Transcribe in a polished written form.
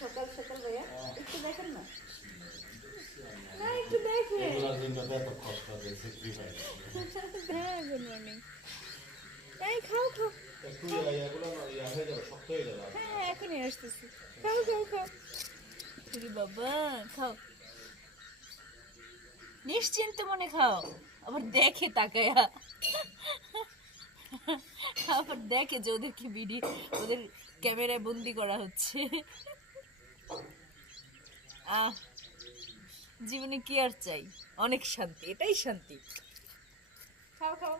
সকাল সকাল ভাইয়া একটু দেখেন না, না একটু দেখেন। হ্যাঁ গুড মর্নিং। এই খাও খাও, হ্যাঁ হ্যাঁ এখনই আসতেছি। খাও খাও খাও, বাবা খাও, নিশ্চিন্ত মনে খাও। আবার দেখে তাকায়া, আবার দেখে যে ওদেরকে ভিডিও, ওদের ক্যামেরায় বন্দি করা হচ্ছে। আহ, জীবনে কি আর চাই, অনেক শান্তি, এটাই শান্তি। খাও খাও।